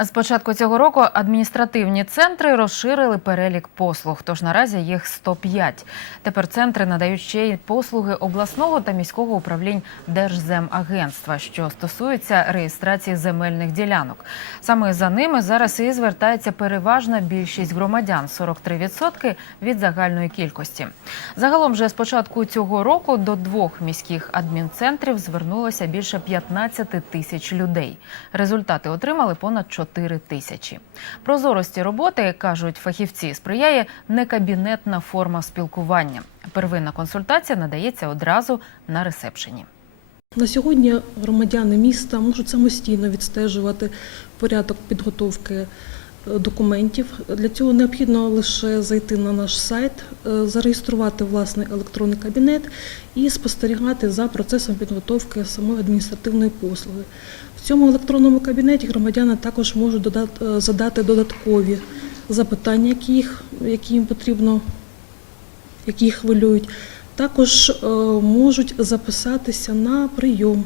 З початку цього року адміністративні центри розширили перелік послуг, тож наразі їх 105. Тепер центри надають ще й послуги обласного та міського управлінь Держземагентства, що стосуються реєстрації земельних ділянок. Саме за ними зараз і звертається переважна більшість громадян 43% від загальної кількості. Загалом же з початку цього року до двох міських адмінцентрів звернулося більше 15 тисяч людей. Результати отримали понад 4 тисячі. Прозорості роботи, кажуть фахівці, сприяє некабінетна форма спілкування. Первинна консультація надається одразу на ресепшені. На сьогодні громадяни міста можуть самостійно відстежувати порядок підготовки документів. Для цього необхідно лише зайти на наш сайт, е, зареєструвати власний електронний кабінет і спостерігати за процесом підготовки самої адміністративної послуги. В цьому електронному кабінеті громадяни також можуть додати- е, задати додаткові запитання, які, їх, які їм потрібно, які їх хвилюють. Також е, можуть записатися на прийом